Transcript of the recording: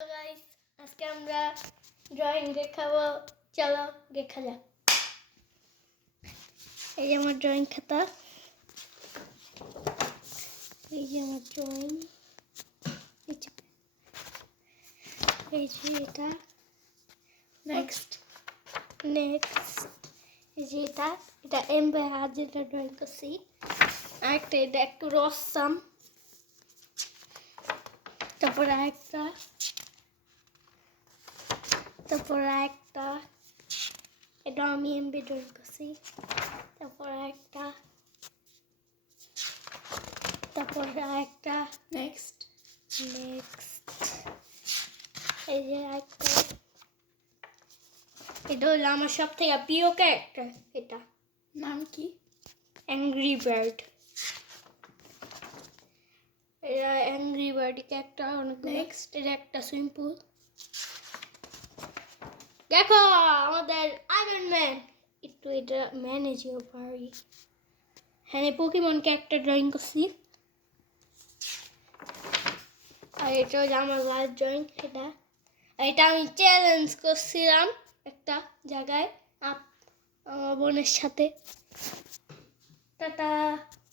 Guys, আজকে আমরা drawing দেখাবো। চলো দেখা যাক। এই যে আমার ড্রয়িং খাতা, এই যে আমার ড্রয়িং, এই যে এটা, নেক্সট এই যে এটা এমবে হাত যেটা ড্রয়িং করছি, আরেকটা এটা একটু রসাম, তারপরে আরেকটা এটা আমি এমবি ড্রয়িং করছি, তারপরে আরেকটা নেক্সট এই যে আরেকটা, এটা হলো আমার সব থেকে প্রিয় ক্যারেক্টার। এটা নাম কি? Angry bird. এটা অ্যাংরি বার্ড ক্যারেক্টার। অনেক নেক্সট এটা একটা সুইমিং পুল। দেখো আমাদের আয়রন ম্যান, একটু এটা ম্যানেজও পারি। হ্যাঁ, পোকেমন ক্যারেক্টার ড্রয়িং করছি। আর এটা হচ্ছে আমার লাস্ট ড্রয়িং। এটা আমি চ্যালেঞ্জ করছিলাম একটা জায়গায় আমার বোনের সাথে। টাটা।